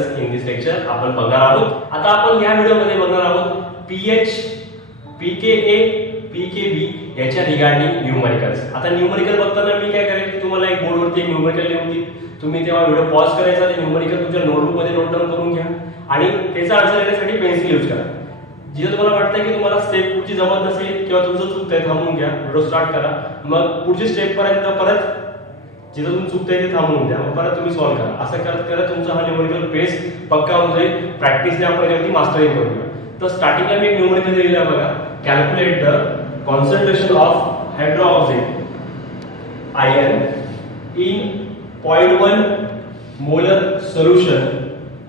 Numericals in this lecture आपण बघणार आहोत। आता आपण या व्हिडिओमध्ये बघणार आहोत पीएच, पीकेए, पीकेबी याच्या रिगार्डिंग न्यूमरिकल्स। आता न्यूमरिकल बघताना मी काय करेन की तुम्हाला एक बोर्डवरती एक न्यूमरिकल लिहून देईन, तुम्ही तेव्हा व्हिडिओ पॉज करायचा, ते न्यूमरिकल तुमच्या नोटबुक मध्ये नोट डाऊन करून घ्या आणि त्याचा आन्सर देण्यासाठी पेन्सिल यूज करा। जिथे तुम्हाला वाटतं की तुम्हाला स्टेप पुढची जमत नसेल किंवा तुमचं चुकतंय थांबून घ्या, व्हिडिओ स्टार्ट करा, मग पुढची स्टेप पर्यंत परत जिथे तुम्ही चुकतंय ते थांबून द्या, मग परत तुम्ही सॉल्व्ह करा। असं करत करत तुमचा हा न्यूमरिकल बेस पक्का होऊन जाईल। प्रॅक्टिसने आपण यावरती मास्टरिंग करूया। तर स्टार्टिंगला मी एक न्यूमरिकल दिलेला बघा, calculate the concentration of hydroxide ion in 0.1 molar solution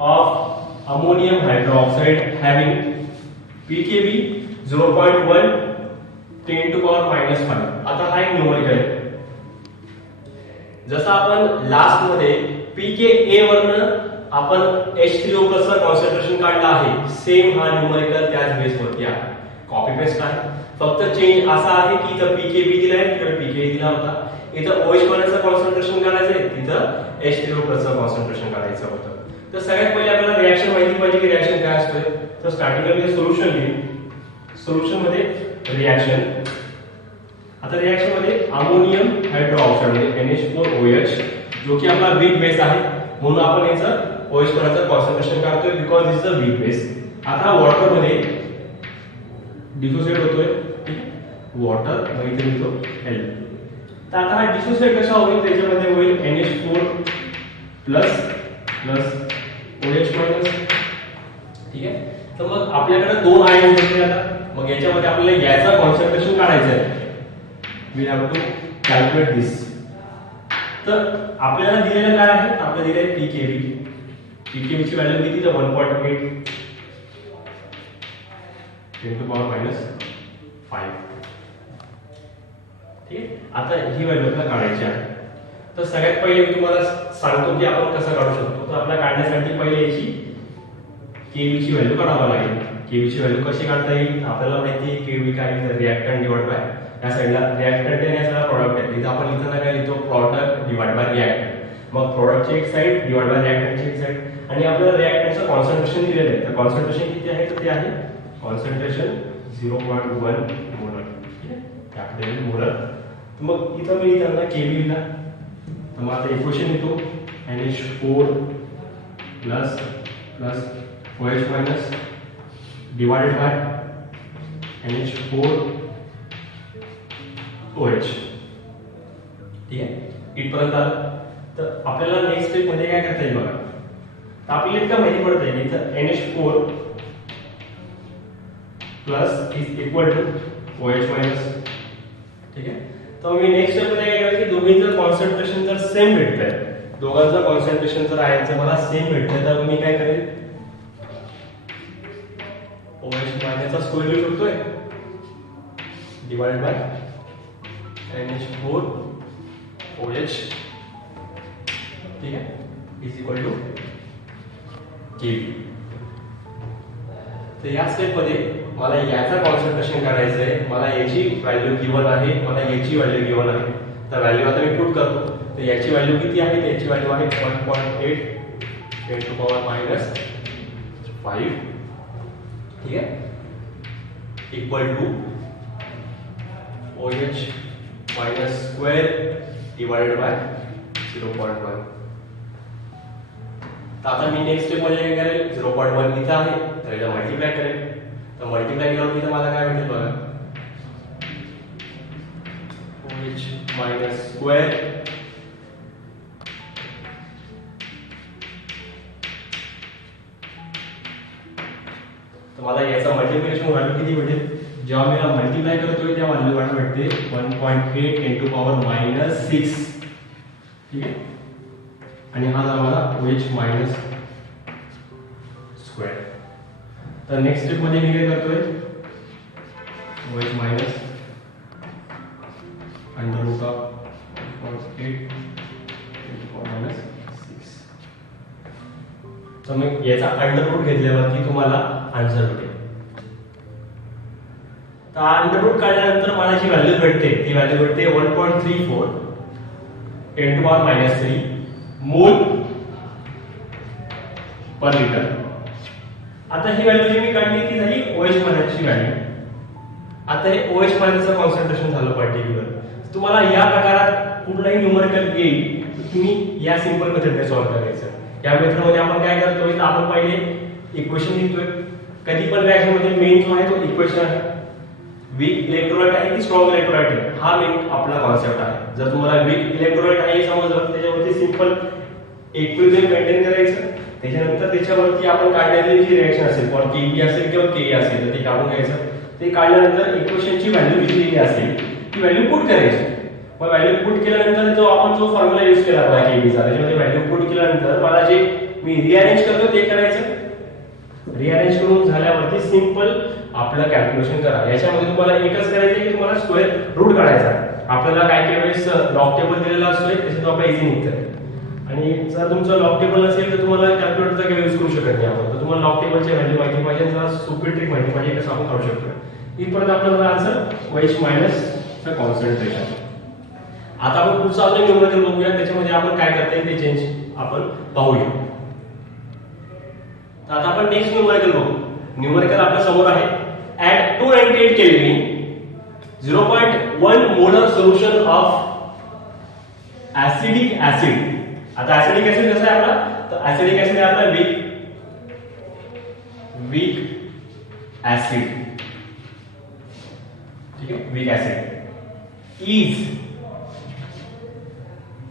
of ammonium hydroxide having pKb 0.1 10 to power -5। आता हा एक न्यूमरिकल आहे। जसं आपण लास्ट मध्ये पीकेए वरनं आपण H3O चा कॉन्सन्ट्रेशन काढला आहे, सेम हा न्यूमरिकल त्याच बेस वरती आहे। कॉपी पेस्ट आहे, फक्त चेंज असा आहे की इथं पीकेबी दिला आहे, तिकडे पीकेए दिला होता। इथं OH चा कॉन्सन्ट्रेशन काढायचं आहे, तिथं H3O चा कॉन्सन्ट्रेशन काढायचं होतं। तर सगळ्यात पहिले आपल्याला रिएक्शन माहिती पाहिजे की रिएक्शन काय असतोय। तर स्टार्टिंगला मी सोल्युशन लिहिन, सोल्युशन मध्ये रिएक्शन। आता रिएक्शन मध्ये अमोनियम हायड्रोक्साइड म्हणजे NH4OH जो की आपला वीक बेस आहे, म्हणून आपण याचं OH चा कॉन्सन्ट्रेशन काढतोय because this is a weak base. आता वॉटर मध्ये डिसोसिएट होतोय, ठीक आहे, वॉटर मग इथे लिहितो L। तर आता हा डिसोसिएट कसा होईल, त्याच्यामध्ये होईल NH4 plus plus OH minus, ठीक आहे। तर मग आपल्याकडे दोन आयन होते आता, मग याच्यामध्ये आपल्याला याचा कॉन्सन्ट्रेशन काढायचं आहे। वी हॅव टू कॅल्क्युलेट दिस। तर आपल्याला दिलेलं काय आहे, आपल्याला दिले आहे पीकेबी। पीकेबी ची व्हॅल्यू किती आहे, 1.8 10 to power -5, ठीक आहे। आता ही व्हॅल्यू आपल्याला काढायची आहे। तर सगळ्यात पहिले मी तुम्हाला सांगतो की आपण कसं काढू शकतो। तर आपल्याला काढण्यासाठी पहिले याची केबी ची व्हॅल्यू काढावी लागेल। केबी ची व्हॅल्यू कशी काढता येईल, आपल्याला माहिती आहे केबी काय आहे, रिएक्टंट डिवाइड बाय या साइडला रिएक्टंट आहे, या साइडला प्रोडक्ट आहे। इथं आपण लिहिताना काय लिहितो, प्रोडक्ट डिवाइड बाय रिएक्टंट। मग प्रोडक्टची एक साइड डिवाइड बाय रिएक्टंटची एक साइड, आणि आपल्याला रिएक्टंटचं कॉन्सन्ट्रेशन दिलेलं आहे। तर कॉन्सन्ट्रेशन किती आहे, तर ते आहे कॉन्सन्ट्रेशन 0.1 मोलर, ठीक आहे, कॅपिटल मोलर। तर मग इथं मी लिहिताना केबी लिहिला, तर मग आता इक्वेशन लिहितो NH4 plus plus OH minus divided by NH4 OH, ठीक आहे। इथपर्यंत आलं। तर आपल्याला नेक्स्ट स्टेप मध्ये काय करता येईल बघा। तर आपल्याला इतकं माहिती पडत आहे की इथं NH4 plus is equal to OH minus, ठीक आहे। तर मी नेक्स्ट स्टेप मध्ये काय करायचं की दोघांचं कॉन्सन्ट्रेशन जर सेम भेटतंय, दोघांचं कॉन्सन्ट्रेशन जर आयनचं मला सेम भेटतंय, तर मी काय करेन, OH मायनसचा स्क्वेअर लिहू शकतोय डिवाइड बाय NH4 OH, ठीक आहे, इज इक्वल टू केबी। तर या स्टेप मध्ये मला याचा कॉन्सन्ट्रेशन काढायचं आहे, मला याची व्हॅल्यू गिवन आहे, मला याची व्हॅल्यू गिवन आहे। तर व्हॅल्यू आता मी पुट करतो। तर याची व्हॅल्यू किती आहे, तर याची व्हॅल्यू आहे 1.8 10 to power -5, ठीक आहे, equal to OH minus square divided by 0.1। तर आता मी नेक्स्ट स्टेप मध्ये काय करेल, 0.1 इथं आहे, तर याला मल्टिप्लाय करेल। तर मल्टिप्लाय केल्यावर इथं मला काय भेटेल बघा, OH मायनस स्क्वेअर तर मला याचा मल्टिप्लिकेशन व्हॅल्यू किती भेटेल, जेव्हा मी याला मल्टिप्लाय करतोय त्या व्हॅल्यू व्हॅल्यू भेटते 1.8 10 to power -6, ठीक आहे। आणि हा झाला मला OH मायनस स्क्वेअर। तर नेक्स्ट स्टेप मध्ये मी काय करतोय, OH minus under root of 1.8 10 to power -6। तर मग याचा अंडर रूट घेतल्यावरती तुम्हाला आन्सर भेटेल। तर अंडर रूट काढल्यानंतर मला जी व्हॅल्यू भेटते ती व्हॅल्यू भेटते 1.34 10 to power -3 मोल पर लिटर. आता ही व्हॅल्यू जी मी काढली ती झाली OH मायनसची व्हॅल्यू. आता हे OH मायनसचं कॉन्सन्ट्रेशन झालं पर्टिक्युलर. तुम्हाला या प्रकारात कुठलाही न्यूमरिकल येईल तुम्ही या सिंपल मेथडने सॉल्व्ह करायचं. या मेथडमध्ये आपण काय करतोय तर आपण पहिले इक्वेशन लिहितोय. कधी पण रिएक्शन मध्ये मेन जो आहे तो इक्वेशन आहे. वीक इलेक्ट्रोलाइट आहे की स्ट्रॉंग इलेक्ट्रोलाइट आहे हा मेन आपला कॉन्सेप्ट आहे. जर तुम्हाला वीक इलेक्ट्रोलाइट आहे समजलं त्याच्यावरती सिंपल इक्विलिब्रियम मेंटेन करायचं. त्याच्यानंतर त्याच्यावरती आपण काढलेली जी रिएक्शन असेल फॉर Kb असेल किंवा Ka असेल तर ते काढून घ्यायचं. ते काढल्यानंतर इक्वेशनची व्हॅल्यू लिहिलेली असेल ती व्हॅल्यू पुट करायची. मग व्हॅल्यू पुट केल्यानंतर जो आपण जो फॉर्म्युला यूज केला होता Kb चा त्याच्यामध्ये व्हॅल्यू पुट केल्यानंतर मला जे मी रिअरेंज करतो ते करायचं. रिअरेंज करून झाल्यावरती सिंपल आपलं कॅल्क्युलेशन करा. याच्यामध्ये तुम्हाला एकच करायचं की तुम्हाला स्क्वेअर रूट काढायचा. आपल्याला काय काही वेळेस लॉग टेबल दिलेला असतोय त्याच्यात आपल्याला इझी निघतं. आणि जर तुमचं लॉग टेबल नसेल तर तुम्हाला कॅल्क्युलेटरचा काही यूज करू शकत नाही आपण. तर तुम्हाला लॉग टेबलची व्हॅल्यू माहिती पाहिजे जरा सोपी ट्रिक माहिती पाहिजे कसं आपण काढू शकतो. इथपर्यंत आपल्याला आन्सर OH मायनसचं कॉन्सन्ट्रेशन. आता आपण पुढचं आपलं न्यूमरिकल बघूया. त्याच्यामध्ये आपण काय करता येईल ते चेंज आपण पाहूया. तर आता आपण नेक्स्ट न्यूमरिकल बघू. न्यूमरिकल आपल्या समोर आहे. At 298 kelvin 0.1 molar solution of acidic acid. आता ऍसिडिक ऍसिड कसं आहे आपला तर ऍसिडिक ऍसिड आहे आपला वीक ऍसिड. ठीक आहे वीक ऍसिड इज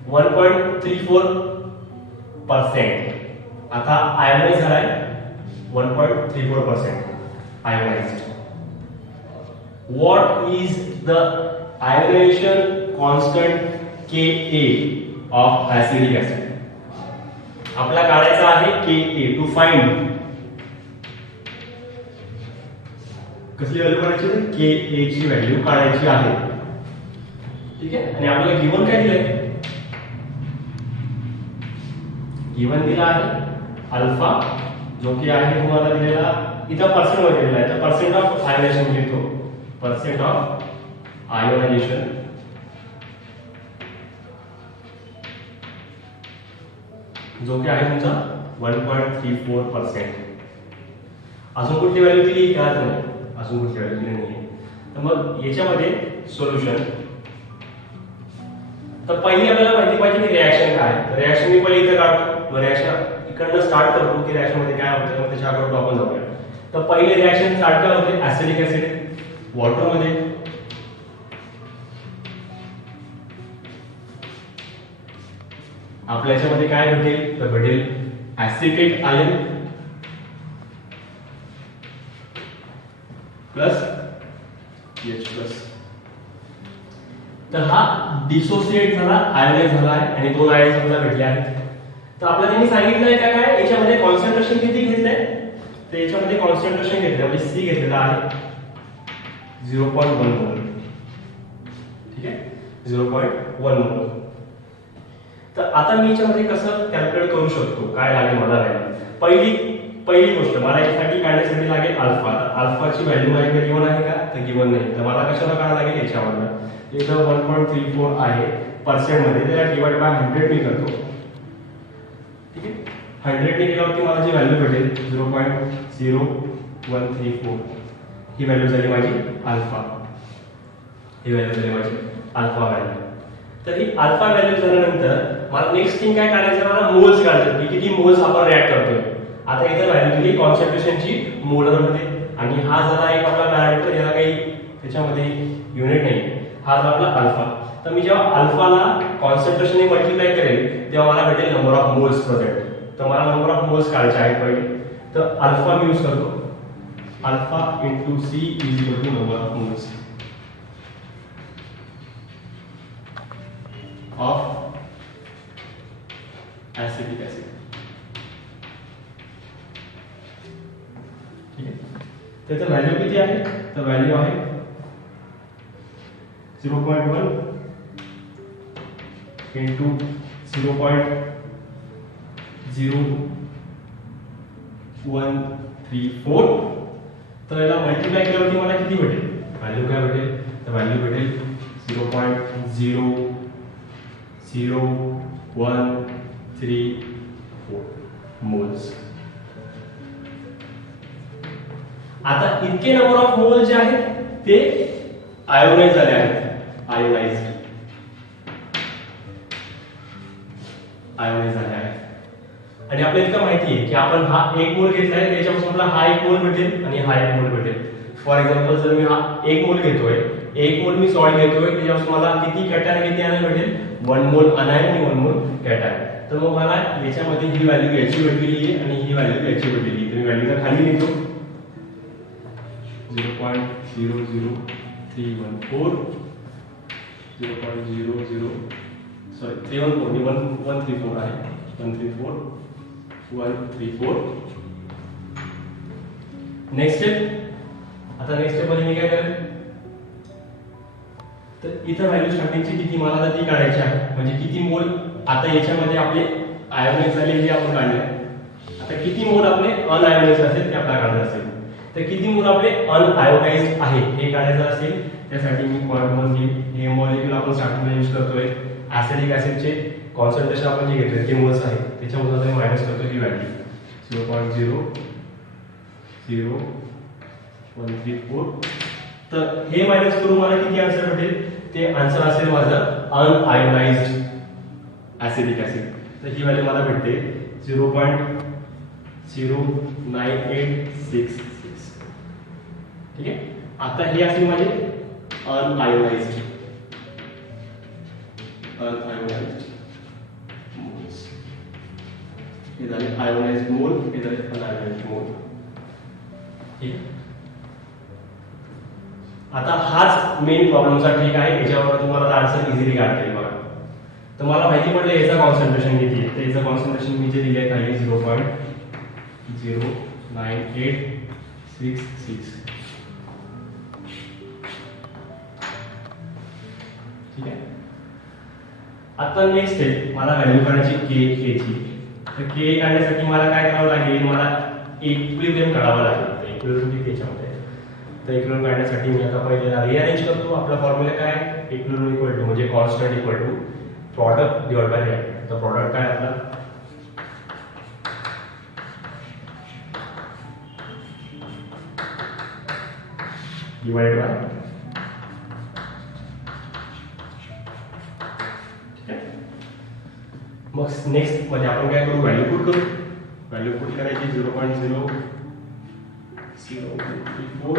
1.34%. आता आयोनाइज झालाय 1.34% ionized. What is the ionization constant Ka of acidic acid. आपल्याला काढायचा आहे Ka टू फाइंड कसली व्हॅल्यू काढायची Ka ची व्हॅल्यू काढायची आहे. ठीक आहे. आणि आपल्याला गिवन काय दिलंय गिवन दिला आहे अल्फा जो की आहे तुम्हाला दिलेला इथं पर्सेंट मध्ये दिलेला आहे. तर पर्सेंट ऑफ आयोनायझेशन घेतो. पर्सेंट ऑफ आयोनायझेशन जो की आहे तुमचा 1.34%. अजून कुठली व्हॅल्यू दिली का नाही अजून कुठली व्हॅल्यू दिली नाही. तर मग याच्यामध्ये सोल्युशन तर पहिली आपल्याला माहिती पाहिजे की रिएक्शन काय आहे. रिएक्शन मी पहिले इथे काढतो. मग रिएक्शन इकडनं स्टार्ट करतो की रिएक्शन मध्ये काय होतं मग त्याच्या अगोदर आपण जाऊया. तर पहिले रिएक्शन स्टार्ट काय होते ऍसिडिक ऍसिड वॉटर मध्ये आपल्या याच्यामध्ये काय भेटेल तर भेटेल ऍसिटेट आयन प्लस H+. तर हा डिसोसिएट झाला आयोनाइज झाला आहे आणि दोन आयन आपल्याला भेटले आहेत. तर आपल्याला त्यांनी सांगितलंय का काय याच्यामध्ये कॉन्सन्ट्रेशन किती घेतलंय तर याच्यामध्ये कॉन्सन्ट्रेशन घेतलं म्हणजे C घेतलेला आहे 0.1 मोल. ठीक आहे 0.1 मोल. तर आता मी याच्यामध्ये कसं कॅल्क्युलेट करू शकतो काय लागेल मला व्हॅल्यू. पहिली गोष्ट मला यासाठी काढण्यासाठी लागेल अल्फा. अल्फाची व्हॅल्यू माझ्याकडे गिवन आहे का तर गिवन नाही. तर मला कशाला काढायला लागेल याच्यावरनं. इथं 1.34 आहे पर्सेंट मध्ये त्याला डिवाइड बाय 100 मी करतो. ठीक आहे 100 ने केल्यावरती मला जी व्हॅल्यू भेटेल 0.0134 ही व्हॅल्यू झाली माझी अल्फा. ही व्हॅल्यू झाली माझी अल्फा व्हॅल्यू. तर ही अल्फा व्हॅल्यू झाल्यानंतर मला नेक्स्ट थिंग काय काढायचं मला मोल्स काढायचं की किती मोल्स आपण रिएक्ट करतोय. आता इथे व्हॅल्यू दिली कॉन्सन्ट्रेशनची मोलर मध्ये आणि हा झाला एक आपला पॅरामीटर याला काही त्याच्यामध्ये युनिट नाही. हा झाला आपला अल्फा. तर मी जेव्हा अल्फाला कॉन्सन्ट्रेशनने मल्टिप्लाय करेल तेव्हा मला भेटेल नंबर ऑफ मोल्स प्रेझेंट. तर मला नंबर ऑफ मोल्स काढायचे आहेत पहिले. तर अल्फा मी यूज करतो. Alpha into C is equal to number of moles of acidic acid. ठीक आहे. त्याचं व्हॅल्यू किती आहे तर व्हॅल्यू आहे 0.1 इंटू 0.0134. तर याला मल्टिप्लाय केल्यावरती मला किती भेटेल व्हॅल्यू काय भेटेल तर व्हॅल्यू भेटेल 0.00134 मोल्स. आता इतके नंबर ऑफ मोल जे आहेत ते आयोनाइज झाले आहेत, आयोनाइज झाले आहेत. आणि आपल्याला इतकं माहिती आहे की आपण हा एक मोल घेतलाय, त्याच्यापासून आपल्याला हा एक मोल भेटेल आणि हा एक मोल भेटेल. फॉर एक्झाम्पल जर मी हा एक मोल घेतोय, एक मोल मी सॉल्ट घेतोय, त्याच्यापासून मला किती कॅटायन किती आयन भेटेल, 1 मोल अनायन आणि 1 मोल कॅटायन. तर मग मला याच्यामध्ये ही व्हॅल्यू याची भेटलेली आहे आणि ही व्हॅल्यू याची भेटलेली आहे. तर मी व्हॅल्यूला खाली लिहितो 0.00314 134 आहे, 134. Next step. आता नेक्स्ट स्टेप मध्ये मी काय करेन, तर इथं व्हॅल्यू स्टार्टिंगची किती मला तर ती काढायची आहे, म्हणजे किती मोल आता याच्यामध्ये आपले आयोनाइज झाले हे आपण काढले. आता किती मोल आपले अनआयोनाइज असेल ते आपल्याला काढायचे असेल, तर किती मोल आपले अनआयोनाइज आहे हे काढायचं असेल, त्यासाठी मी पॉईंट 1 घेईन. हे मॉलिक्यूल आपण स्टार्टिंगला यूज करतोय. ऍसिडिक ऍसिडचे कॉन्सन्ट्रेशन आपण जे घेतोय ते मोल्स आहे, त्याच्यामध्ये आपण मायनस करतो ही व्हॅल्यू 0.00134. तर हे मायनस करून मला किती आन्सर भेटेल, ते आन्सर असेल माझं अनआयोनाइज्ड ऍसिडिक ऍसिड. तर ही व्हॅल्यू मला भेटते 0.09866. ठीक आहे. आता हे असेल माझे अनआयोनाइज्ड मोल्स. हे झाले आयोनाइज्ड मोल, हे झाले अनआयोनाइज्ड मोल. ठीक आहे. आता हाच मेन प्रॉब्लेमचा ट्रिक आहे, याच्यावर तुम्हाला आन्सर इझिली काढता येईल. बघा, तर मला माहिती पडलं याचं कॉन्सन्ट्रेशन किती आहे, तर याचं कॉन्सन्ट्रेशन मी जे दिले आहे 0.09866. ठीक आहे. आता नेक्स्ट स्टेप, मला व्हॅल्यू काढायची के ची. तर के काढण्यासाठी मला काय करावं लागेल, मला इक्विलिब्रियम काढावं लागेल. तर इक्विलिब्रियम किती याच्यामध्ये, तर इक्विलिब्रियम काढण्यासाठी मी आता पहिले रिअरेंज करतो. आपला फॉर्म्युला काय, इक्विलिब्रियम इक्वल टू म्हणजे constant equal to product divide by react. तर प्रोडक्ट काय आपला डिवाइड बाय. मग नेक्स्ट मध्ये आपण काय करू, व्हॅल्यू पुट करू. व्हॅल्यू पुट करायची 0.00134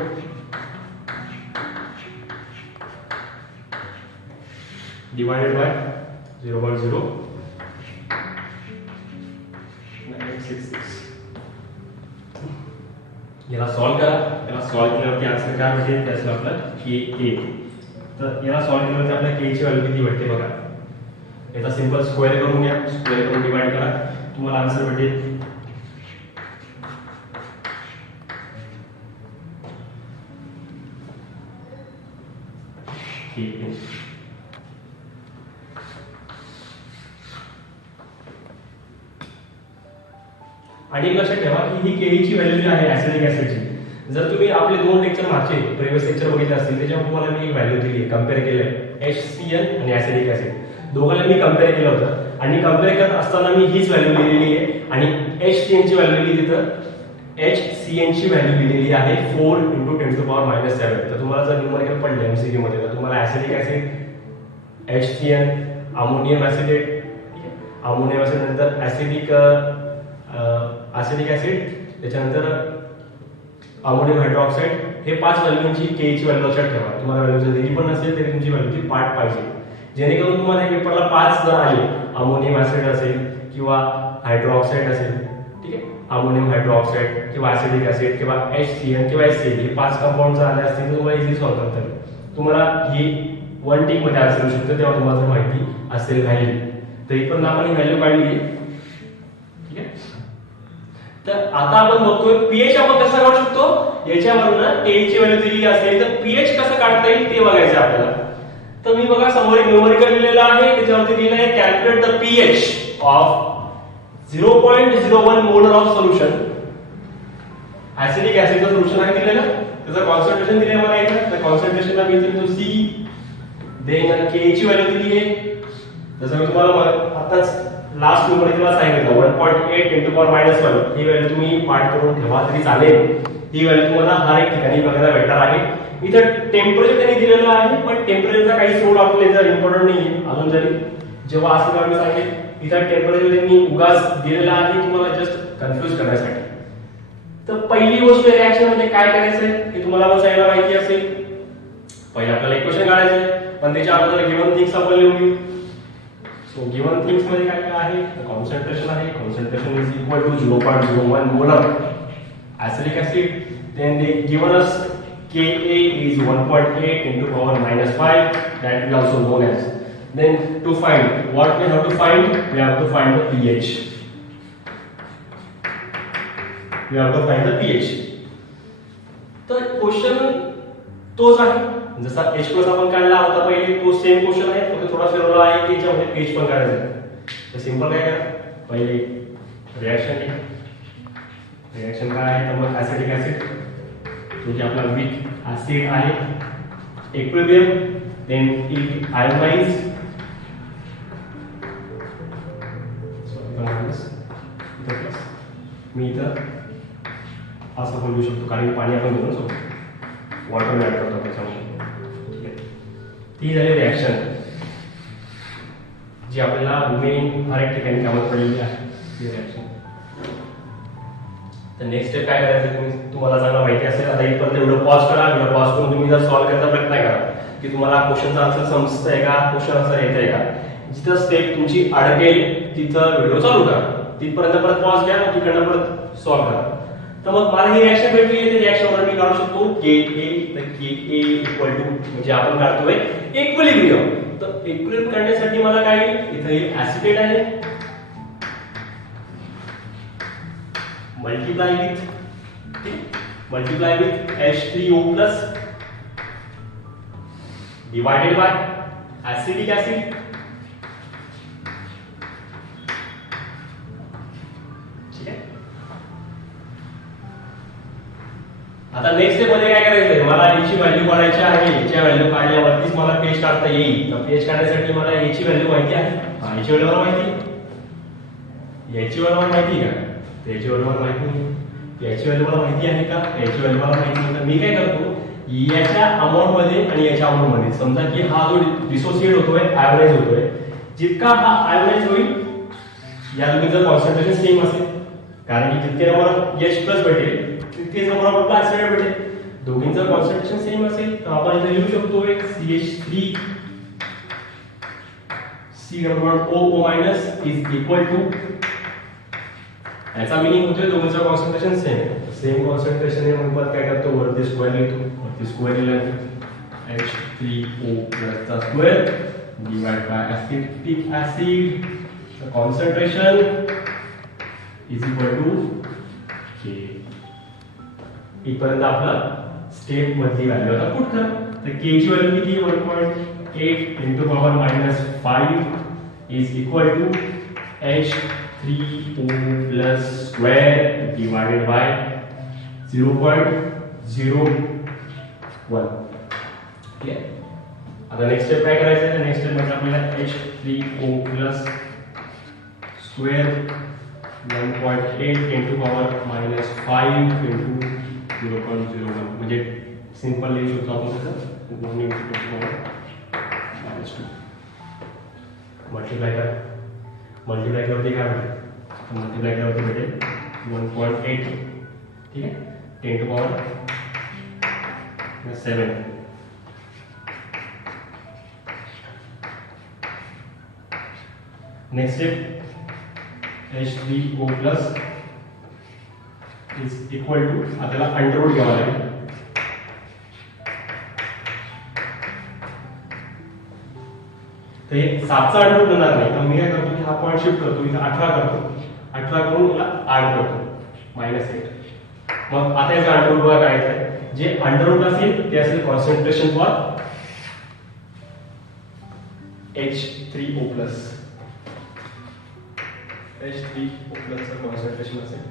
डिवाइडेड बाय 0.09866. याला सॉल्व करा. याला सॉल्व केल्यावरती आन्सर काय भेटेल, त्याचं आपलं के. तर याला सॉल्व केल्यावरती आपल्याला के ची व्हॅल्यू किती भेटते बघा. याचा सिंपल स्क्वेअर करून घ्या, स्क्वेअर करून डिवाइड करा, तुम्हाला आन्सर भेटेल ठीक आहे. आणि लक्षात ठेवा की ही केची व्हॅल्यू जी आहे ऍसिडिक ऍसिडची, जर तुम्ही आपले 2 लेक्चर मागचे प्रिव्हियस लेक्चर बघितले असतील, त्याच्यावर तुम्हाला मी एक व्हॅल्यू दिली आहे, कम्पेअर केलंय HCl आणि ऍसिडिक ऍसिड दोघांना मी कम्पेअर केलं होतं. आणि कम्पेअर करत असताना मी हीच व्हॅल्यू लिहिलेली आहे आणि HCl ची व्हॅल्यू लिहिली, तिथं HCl ची व्हॅल्यू लिहिलेली आहे 4 × 10⁻⁷. तर तुम्हाला जर न्यूमरिकल पडले एमसीक्यू मध्ये, तर तुम्हाला acetic acid HCl, ammonium acetate, ammonium acid नंतर ऍसिडिक ऍसिड, त्याच्यानंतर अमोनियम हायड्रॉक्साईड, हे 5 व्हॅल्यूंची के ची व्हॅल्यू लक्षात ठेवा. तुम्हाला व्हॅल्यू जर दिली पण नसेल तरी तुमची व्हॅल्यूची पार्ट पाहिजे, जेणेकरून तुम्हाला पेपरला 5 जर आले, अमोनियम ऍसिड असेल किंवा हायड्रॉक्साईड असेल, ठीक आहे, अमोनियम हायड्रॉक्साईड किंवा ऍसिडिक ऍसिड किंवा HCl किंवा HCl, हे 5 कंपाऊंड जर आले असतील तर तुम्हाला इझिली सॉल्व्ह करता येईल. तुम्हाला ही 1 टिक मध्ये आन्सर येऊ शकतं, तेव्हा तुम्हाला जर माहिती असेल व्हॅल्यू. तर इथं आपण व्हॅल्यू काढली. ठीक आहे. तर आता आपण बघतोय पीएच आपण कसं काढू शकतो, याच्यावरून के ची व्हॅल्यू दिली असेल तर पीएच कसं काढता येईल ते बघायचं आपल्याला. तर मी बघा समोर एक न्यूमरिकल लिहिलेलं आहे, त्याच्यावरती लिहिलं आहे calculate the pH of 0.01 molar of solution. Acetic ऍसिडचं सोल्युशन आहे दिलेलं, त्याचं कॉन्सन्ट्रेशन दिले मला इथं. तर कॉन्सन्ट्रेशनला मी दिली सी, देन के ची व्हॅल्यू दिली आहे, जसं मी तुम्हाला आताच लास्ट मध्ये तुम्हाला सांगितलं 1.8 × 10⁻⁻1 ही व्हॅल्यू तुम्ही पाठ करून ठेवा तरी चालेल. ही व्हॅल्यू तुम्हाला हर एक ठिकाणी बघायला भेटणार आहे. इथं टेम्परेचर त्यांनी दिलेलं आहे, पण टेम्परेचरचा काही रोल आपल्याला इथं इम्पॉर्टंट नाही आहे अजून तरी. जेव्हा असं व्हॅल्यू सांगेल इथं टेम्परेचर त्यांनी उगाच दिलेला आहे तुम्हाला जस्ट कन्फ्यूज करण्यासाठी. तर पहिली गोष्ट रिएक्शन म्हणजे काय करायचं आहे हे तुम्हाला पण सगळ्यांना माहिती असेल. पहिले आपल्याला इक्वेशन काढायचं आहे, पण त्याच्या अगोदर गिवन थिंग्स आपण लिहून घेऊ. सो गिवन थिंग्स मध्ये काय काय आहे, कॉन्सन्ट्रेशन आहे. Concentration is equal to 0.01 molar acidic acid. Then they given us Ka is 1.8 into power minus 5, that we also known as. Then to find what we have to find, we have to find the pH. We have to find the pH. तर question तोच आहे जसा H+ आपण काढला होता पहिले, तो same question आहे, फक्त थोडा फिरवला आहे की याच्यामध्ये pH पण काढायचं आहे. तर सिंपल काय करा, पहिले रिएक्शन आहे. रिएक्शन काय आहे तर मग ऍसिडिक ऍसिड जो कि आपला वीक ऍसिड आहे, इक्विलिब्रियम. देन इट आयोनाइज, मी इथं असं पण लिहू शकतो कारण पाणी आपण घेऊन सोबत वॉटर ऍड करतो त्याच्यामध्ये. ठीक आहे, ती झाली रिएक्शन जी आपल्याला मेन हर एक ठिकाणी कामात पडलेली आहे ती रिएक्शन. तर नेक्स्ट स्टेप काय करायचं तुम्हाला चांगला माहिती असेल. आता इथपर्यंत व्हिडिओ पॉज करा. व्हिडिओ पॉज करून तुम्ही जर सॉल्व्ह करण्याचा प्रयत्न करा की तुम्हाला क्वेश्चनचा आन्सर समजतंय का, क्वेश्चन आन्सर येतंय का. जिथं स्टेप तुमची अडकेल तिथं व्हिडिओ चालू करा. तिथपर्यंत परत पॉज घ्या, मग तिकडनं परत सॉल्व्ह करा. तर मग मला ही रिएक्शन भेटली आहे, रिएक्शन वर मी काढू शकतो Ka. तर Ka इक्वल टू म्हणजे आपण काढतोय इक्विलिब्रियम. तर इक्विलिब्रियम काढण्यासाठी मला काय इथे ऍसिटेट आहे, multiply with H3O plus divided by acidic acid. ठीक आहे, आता नेक्स्ट स्टेप मध्ये काय करायचंय, मला याची व्हॅल्यू काढायची आहे. याच्या व्हॅल्यू काढल्यावरतीच मला पेज काढता येईल. तर पेज काढण्यासाठी मला याची व्हॅल्यू माहिती आहे. हा, याची व्हॅल्यू मला माहिती आहे. याची व्हॅल्यू मला माहिती आहे का, त्याची व्हॅल्यू मला माहिती नाही. याची व्हॅल्यू मला माहिती आहे का, याची व्हॅल्यू मला माहिती नाही. तर मी काय करतो, याच्या अमाउंट मध्ये आणि याच्या अमाउंट मध्ये समजा की हा जो डिसोसिएट होतोय, आयोनाइज होतोय, जितका हा आयोनाइज होईल या दोघींचं कॉन्सन्ट्रेशन सेम असेल. कारण की जितके नंबर H+ भेटेल तितकेच नंबर आपल्याला ऍसिड भेटेल. दोघींचं कॉन्सन्ट्रेशन सेम असेल तर आपण इथे लिहू शकतो CH3 C=OO- is equal to, याचा मीनिंग होतोय दोघांचं कॉन्सन्ट्रेशन सेम कॉन्सन्ट्रेशन आहे म्हणून काय करतो वरती स्क्वेअर लिहितो. वरती स्क्वेअर लिहिलं H3O+ चा square divide by acetic acid. Concentration is equal to K. इथपर्यंत आपला स्टेप मधली व्हॅल्यू आता पुट करा. तर K ची व्हॅल्यू किती, 1.8 into power minus 5 is equal to H3O+ square divided by 0.01. ठीक आहे, आता नेक्स्ट स्टेप काय करायचं आहे. नेक्स्ट स्टेप मध्ये आपल्याला H3O+ square 1.8 into power minus 5 into 0.01 म्हणजे सिंपल लिहू शकतो आपण त्याचं 1 into 10 minus 2. मल्टिप्लाय करा, मल्टिप्लाय केल्यावरती काय भेटेल, मल्टिप्लाय केल्यावरती भेटेल 1.8. ठीक आहे, 10 to power 7. Next step H3O+ is equal to, आपल्याला अंडर रूट घ्यावा लागेल. तर हे 7चा अंडर रूट होणार नाही, तर मी काय करतो की हा पॉईंट शिफ्ट करतो, इथे 18 करतो, 18 करून याला 8 करतो -8. मग आता याचा अंडर रूट काय करायचं, जे अंडर रूट असेल ते असेल कॉन्सन्ट्रेशन फॉर H3O+. H3O+ चं कॉन्सन्ट्रेशन असेल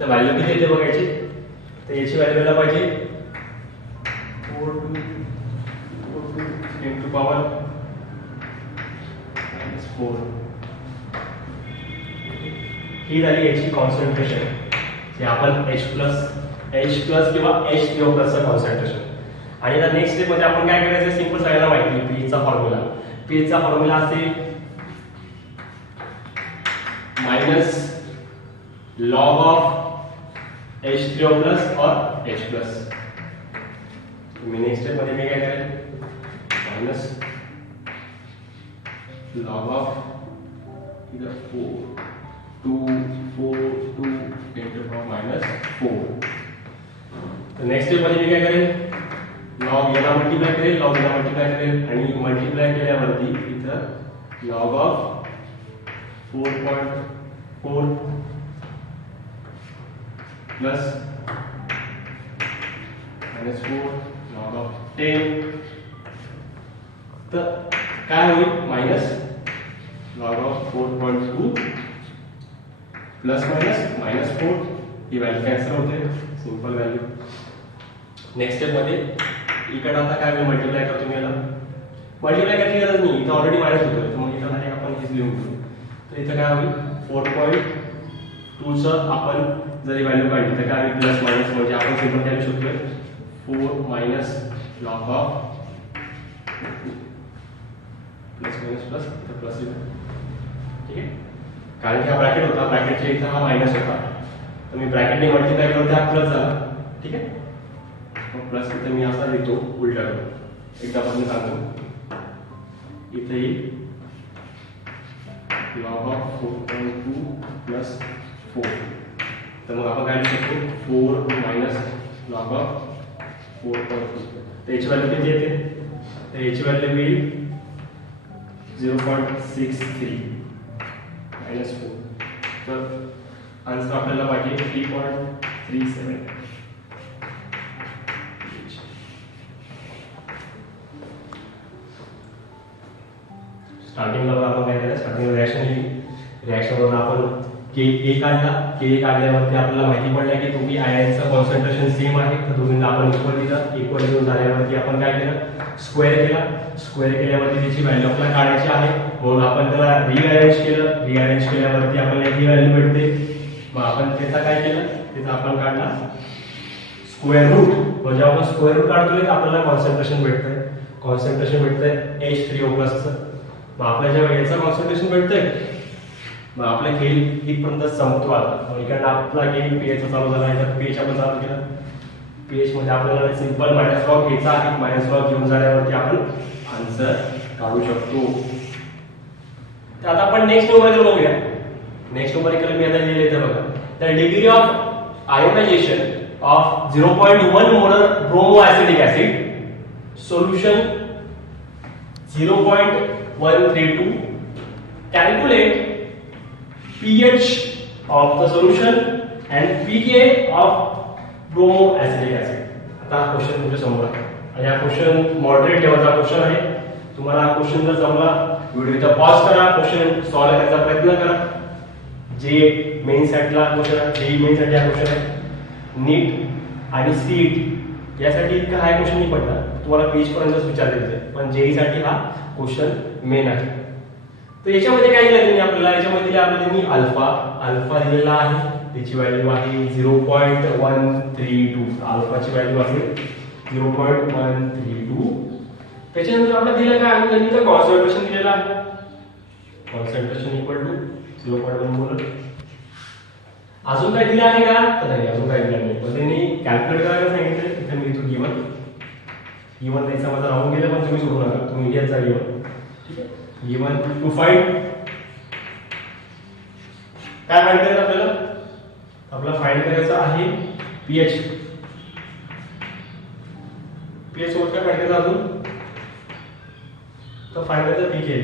तर व्हॅल्यू किती येते बघायची. तर याची व्हॅल्यू यायला पाहिजे 4 into power -4. ही झाली याची कॉन्सन्ट्रेशन. हे आपण H+ किंवा H3O+ चं कॉन्सन्ट्रेशन. आणि आता नेक्स्ट स्टेप मध्ये आपण काय करायचं, सिंपल सगळ्यांना माहिती आहे pH चा फॉर्म्युला. pH चा फॉर्म्युला असेल log of H3O+ or H+. तुम्ही नेक्स्ट स्टेप मध्ये मी काय करेल, log of either 2 into -4. तर नेक्स्ट स्टेप मध्ये मी काय करेल, लॉग याला मल्टिप्लाय करेल, लॉग याला मल्टिप्लाय करेल आणि मल्टिप्लाय केल्यावरती इथं log of 4.4 plus -4 log of 10. तर काय होईल, minus log of 4.2 plus -4. He value cancel होते, सिंपल व्हॅल्यू. नेक्स्ट स्टेप मध्ये इकडे आता काय होईल, मल्टिप्लाय करतो मी याला. मल्टिप्लाय करायची गरज नाही, इथं ऑलरेडी मायनस होतं, तर मग इथं डायरेक्ट आपण हेच लिहून घेऊ. तर इथं काय होईल, 4.2 चं आपण जरी व्हॅल्यू काढली तर काय होईल, प्लस मायनस म्हणजे आपण सिंपल काय लिहू शकतो, 4 मायनस लॉग ऑफ प्लस इथं प्लस येईल. ठीक आहे, कारण की हा ब्रॅकेट होता, ब्रॅकेटच्या इथं हा मायनस होता, तर मी ब्रॅकेटने मल्टिप्लाय करतो, हा प्लस झाला. ठीक आहे, मग प्लस इथं मी असा लिहितो उलटा करून. एकदा आपण सांगतो, इथे येईल लॉग ऑफ 4.2 प्लस 4. तर मग आपण काय लिहू शकतो, 4 मायनस लॉग ऑफ 4.2. तर याची व्हॅल्यू किती येते, तर याची व्हॅल्यू येईल 0.63 मायनस 4. तर आन्सर आपल्याला पाहिजे 3.37. स्टार्टिंगला आपण काय केलं, स्टार्टिंगला रिॲक्शनवरून आपण Ka काढला. Ka काढल्यावरती आपल्याला माहिती पडलं की दोन्ही आयनचं कॉन्सन्ट्रेशन सेम आहे, तर दोन्हीला आपण इक्वल दिलं. इक्वल देऊन झाल्यावरती आपण काय केलं, स्क्वेअर केला. स्क्वेअर केल्यावरती त्याची व्हॅल्यू आपल्याला काढायची आहे, म्हणून आपण त्याला रिअरेंज केलं. रिअरेंज केल्यावरती आपल्याला ही व्हॅल्यू भेटते. मग आपण त्याचा काय केलं, त्याचा आपण काढला स्क्वेअर रूट. म्हणजे आपण स्क्वेअर रूट काढतोय तर आपल्याला कॉन्सन्ट्रेशन भेटतंय. कॉन्सन्ट्रेशन भेटतंय H3O+ चं. मग आपल्या जेव्हा याचं कॉन्सन्ट्रेशन भेटतंय, मग आपला खेळ इथपर्यंत संपतो. आता इकडे आपला गेम पीएच चालू झाला, याच्यात पीएच आपण चालू केलं. पीएच मध्ये आपल्याला सिंपल मायनस लॉग घ्यायचा आहे. मायनस लॉग घेऊन झाल्यावरती आपण आन्सर काढू शकतो. तर आता आपण नेक्स्ट न्यूमरिकल बघूया. नेक्स्ट न्यूमरिकल मी आता लिहिले तर बघा, the degree of ionization of 0.1 molar bromoacetic acid solution 0.132. Calculate pH of the solution and pK of bromoacidic acid. आता हा क्वेश्चन तुमच्या समोर आहे आणि हा क्वेश्चन मॉडरेट लेवलचा क्वेश्चन आहे. तुम्हाला हा क्वेश्चन जर जमला, व्हिडिओचा पॉज करा, क्वेश्चन सॉल्व्ह करण्याचा प्रयत्न करा. जे मेन साठी क्वेश्चन आहे, जेई मेन साठी हा क्वेश्चन आहे. नीट आणि सीईट यासाठी इतका हा क्वेश्चन नाही पडला, तुम्हाला पेज पर्यंतच विचारले, पण जेई साठी हा क्वेश्चन मेन आहे. तर याच्यामध्ये काय दिलं आपल्याला, याच्यामध्ये आपल्याला अल्फा दिलेला आहे, त्याची व्हॅल्यू आहे 0.132. अल्फाची व्हॅल्यू आहे 0.132. त्याच्यानंतर आपल्याला दिलं काय, आम्ही कॉन्सन्ट्रेशन दिलेलं आहे. Concentration equal to 0.1 molar. अजून काय दिलं आहे का, तर नाही, अजून काय दिलं नाही. पण त्यांनी कॅल्क्युलेट करायला सांगितलं. तिथे मी तो गिवन त्याचा माझा राहून गेलं, पण तुम्ही सोडू नका, तुम्ही इंडियाचा गिवन. ठीक आहे, गिवन टू फाइंड काय फाइंड करायचं आपल्याला, आपल्याला फाइंड करायचं आहे पीएच. पीएच सोबत काय फाइंड करायचं अजून, तर फाइंड करायचं पीके.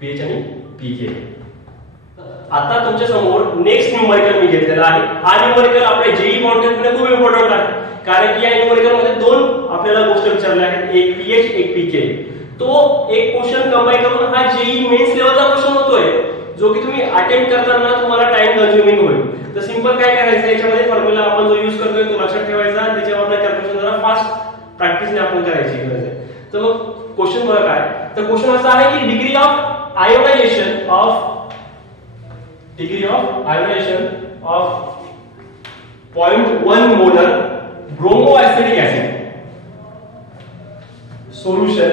पीएच आणि पीके. आता तुमच्या समोर नेक्स्ट न्यूमरिकल मी घेतलेला आहे. हा न्यूमरिकल आपल्या जेई कॉन्टेंट मध्ये खूप इम्पॉर्टंट आहे, कारण की या न्यूमरिकल मध्ये दोन आपल्याला गोष्टी विचारल्या आहेत, एक पीएच एक पीके. तो एक क्वेश्चन कंबाईन करून हा जेई मेन्स लेवलचा क्वेश्चन होतोय, जो की तुम्ही अटेम्प्ट करताना तुम्हाला टाइम कंझ्युमिंग होईल. तर सिंपल काय करायचं, याच्यामध्ये फॉर्म्युला आपण जो यूज करतोय तो लक्षात ठेवायचा, त्याच्यावर कॅल्क्युलेशन जरा फास्ट प्रॅक्टिसने आपण करायची गरज आहे. तर मग क्वेश्चन बघा काय, तर क्वेश्चन असा आहे की degree of ionization of degree of ionization of 0.1 molar bromoacidic acid. Solution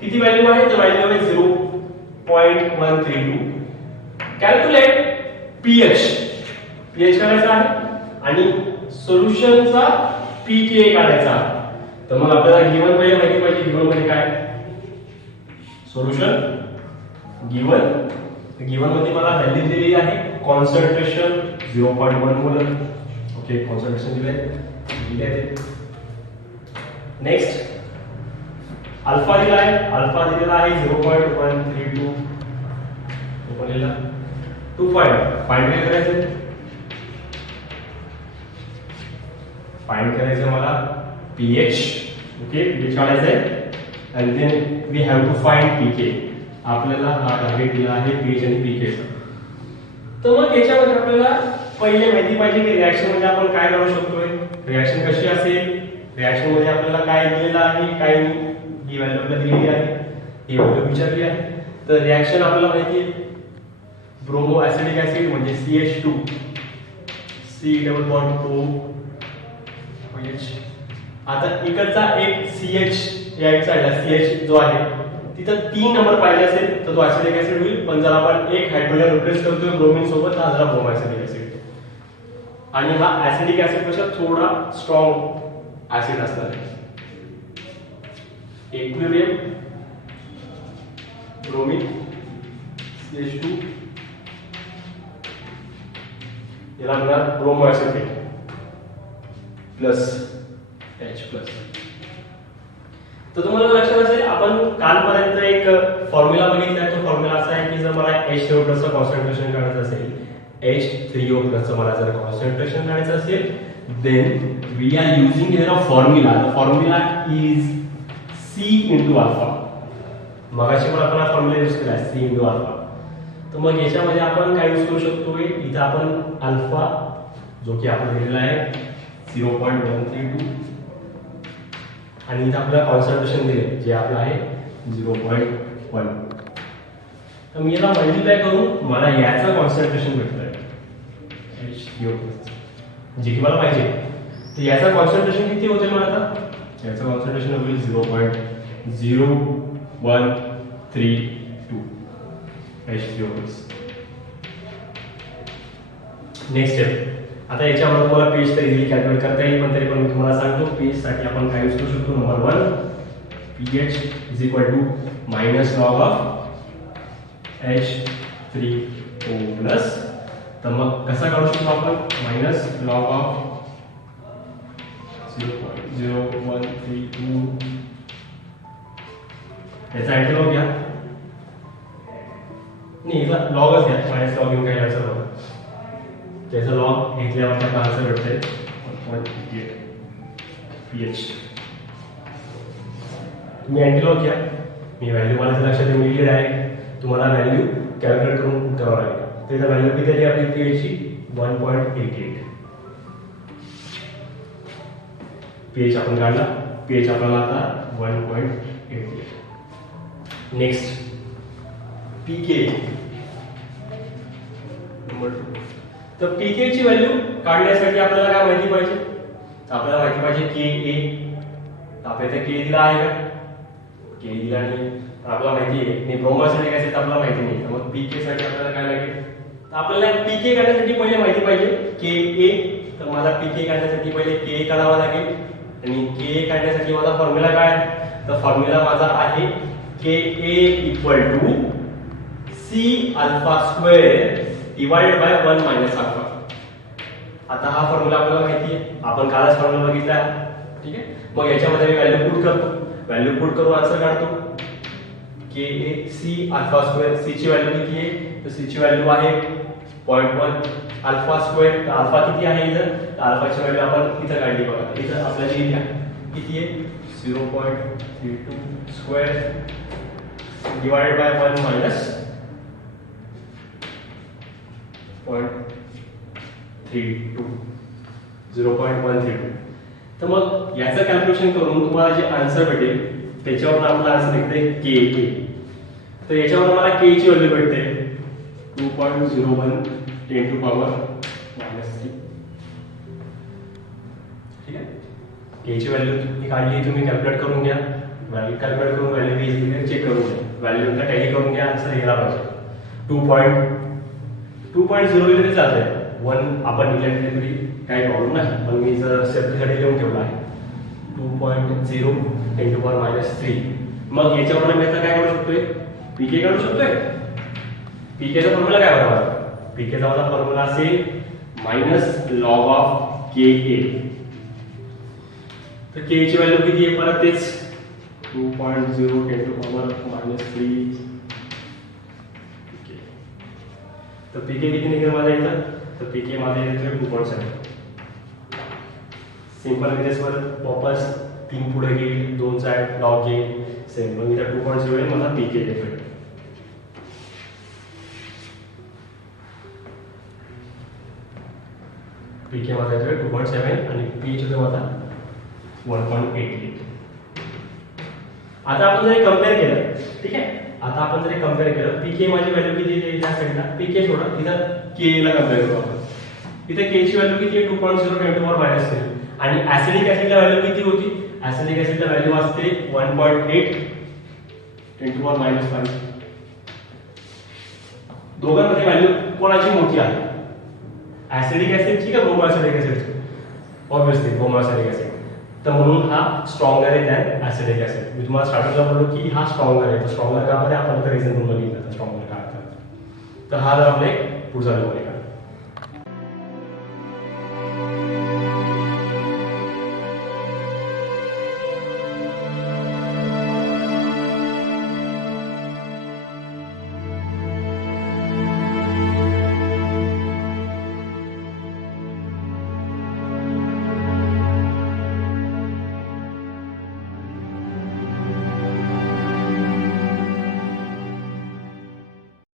किती व्हॅल्यू आहे तर व्हॅल्यू आहे 0.132. Calculate pH. pH काढायचा आहे आणि सोल्युशनचा pKa काढायचा. तर मग आपल्याला गिवन पहिले माहिती पाहिजे गिवन मध्ये काय सोल्युशन गिवन मध्ये मला व्हॅल्यू दिलेली आहे कॉन्सन्ट्रेशन 0.1 मोलर. ओके कॉन्सन्ट्रेशन दिले आहे. नेक्स्ट अल्फा दिला आहे अल्फा दिलेला आहे 0.132. बोललेला 2 फाइंड करायचं मला pH. ओके pH काढायचं आहे and then we have to find pK. आपल्याला हा टार्गेट दिला आहे pH आणि pK चा. तर मग याच्यामध्ये आपल्याला पहिले माहिती पाहिजे की रिएक्शन मध्ये आपण काय करू शकतोय रिएक्शन कशी असेल रिएक्शन मध्ये आपल्याला काय दिलेलं आहे काय ही व्हॅल्यू आपल्याला दिलेली आहे ही व्हॅल्यू विचारली आहे. तर रिएक्शन आपल्याला माहिती आहे ब्रोमो ऍसिडिक ऍसिड म्हणजे CH2 C double bond O OH. आता इकडचा एक CH या साइडला CH जो आहे तिथं 3 नंबर पाहिजे असेल तर तो ऍसिडिक ऍसिड होईल. पण जर आपण एक हायड्रोजन रिप्लेस करतोय ब्रोमीन सोबत हा झाला ब्रोमो ऍसिडिक ऍसिड. आणि हा ऍसिडिक ऍसिड पेक्षा थोडा स्ट्रॉंग ऍसिड असणार आहे. इक्विलिब्रियम ब्रोमीन CH2 याला म्हणतात bromo acid plus H plus. तर तुम्हाला लक्षात असेल आपण कालपर्यंत एक फॉर्म्युला बघितला तो फॉर्म्युला असा आहे की जर मला H3O+ चं कॉन्सन्ट्रेशन काढायचं असेल H3O+ चं मला जर कॉन्सन्ट्रेशन काढायचं असेल then we are using here a formula. The formula is C into alpha. मगाशी पण आपण हा फॉर्म्युला यूज केला C into alpha. तर मग याच्यामध्ये आपण काय यूज करू शकतो इथे आपण अल्फा जो की आपण दिलेला आहे 0.132 आणि इथे आपल्याला कॉन्सन्ट्रेशन दिले जे आपलं आहे 0.1. तर मी याला मल्टिप्लाय करून मला याचं कॉन्सन्ट्रेशन भेटतंय H3O+ जे की मला पाहिजे. तर याचं कॉन्सन्ट्रेशन किती होते मला आता याचं कॉन्सन्ट्रेशन होईल 0.0132 H3O+. नेक्स्ट स्टेप आता याच्यावर तुम्हाला pH तर इझिली कॅल्क्युलेट करता येईल पण तरी पण मी तुम्हाला सांगतो pH साठी आपण काय यूज करू शकतो. Number 1 pH - log of H3O+. तर मग कसा काढू शकतो आपण -log of 0.0132 याचा अँटीलॉग घ्या नाही याचा लॉगच घ्या -log घेऊन काय करायचं बघा. त्याचा लॉग घेतल्यावर आपल्याला आन्सर भेटते 1.8 pH. तुम्ही अँटीलॉग घ्या मी व्हॅल्यू मला लक्षात मिळली डायरेक्ट तुम्हाला व्हॅल्यू कॅल्क्युलेट करून करावं लागेल. त्याचा व्हॅल्यू किती आली आपली pH ची 1.88. pH आपण काढला pH आपल्याला आता 1.88. Next pK number 2. तर pK ची व्हॅल्यू काढण्यासाठी आपल्याला काय माहिती पाहिजे आपल्याला माहिती पाहिजे Ka. आपल्याला Ka दिला आहे का Ka दिला नाही आपल्याला माहिती आहे नाही ब्रोमो ऍसिडिक ऍसिड आपल्याला माहिती नाही. तर मग pK साठी आपल्याला काय लागेल तर आपल्याला pK काढण्यासाठी पहिले माहिती पाहिजे Ka. तर मला pK काढण्यासाठी पहिले Ka काढावा लागेल आणि Ka काढण्यासाठी माझा फॉर्म्युला काय आहे तर फॉर्म्युला माझा आहे Ka = C⁴ divided by 1 - alpha. आता हा फॉर्म्युला आपल्याला माहिती आहे आपण कालच फॉर्म्युला बघितला ठीक आहे. मग याच्यामध्ये मी व्हॅल्यू पुट करून आन्सर काढतो Ka C⁴ C ची व्हॅल्यू किती आहे तर C ची व्हॅल्यू आहे 0.1 अल्फा². अल्फा किती आहे इथं तर अल्फाची व्हॅल्यू आपण इथं काढली बघा. इथं आपल्याला लिहिली आहे किती आहे 0.32² डिवाइडेड बाय 1 - 0.132. तर मग याचं कॅल्क्युलेशन करून तुम्हाला जे आन्सर भेटेल त्याच्यावर आपला आन्सर निघते Ka. तर याच्यावर मला K ची व्हॅल्यू भेटते 2.01 10 to power -3. ठीक आहे. के ची व्हॅल्यू तुम्ही काढली, तुम्ही कॅल्क्युलेट करून घ्या. व्हॅल्यू कॅल्क्युलेट करून व्हॅल्यू इझिली चेक करून घ्या. व्हॅल्यूला टॅली करून घ्या, आन्सर यायला पाहिजे. 2.0 लिहिले चालते. 1 आपण लिहिले तरी काही प्रॉब्लेम नाही, पण मी जर सेफ्टीसाठी लिहून ठेवला आहे 2.0 10 to power -3. मग याच्यावरून मी आता काय करू शकतोय, पीके काढू शकतोय. पीकेचा फॉर्म्युला काय बरोबर, पीकेचा माझा फॉर्म्युला असेल -log ऑफ के ए. तर के ची व्हॅल्यू किती आहे, परत तेच 2.0 10 to power -3. तर पीके किती निघेल माझा इथं, तर पीके माझा येतोय 2.7. सिंपल वर वापस 3 पुढे घेईल, 2 चा लॉग घेईल, सेम. मग इथं 2.0 आहे, माझा पीके येतोय. पीके माझा येतोय 2.7 आणि पीएच होतो माझा 1.88. आता आपण जर कम्पेअर केलं, ठीक आहे, आता आपण जर कम्पेअर केलं, पीके माझी व्हॅल्यू किती आहे त्या साईडला, पीके सोडा, इथं के ला कम्पेअर करू आपण. इथे के ची व्हॅल्यू किती आहे 2.0 10 to power -3. आणि ऍसिडिक ऍसिडला व्हॅल्यू किती होती, ऍसिडिक ऍसिडला व्हॅल्यू असते 1.8 10 to power -5. दोघांमध्ये व्हॅल्यू कोणाची मोठी आहे, ऍसिडिक ऍसिडची का ब्रोमो ऍसिडिक ऍसिडची? Obviously bromo acetic acid. तर म्हणून हा स्ट्रॉंगर आहे दॅन ऍसिडिक ऍसिड. मी तुम्हाला स्टार्टिंगला बोललो की हा स्ट्रॉंगर आहे. स्ट्रॉंगर का मध्ये आपण रिझन बघितलं स्ट्रॉंगर काय. तर हा जर आपले पुढचा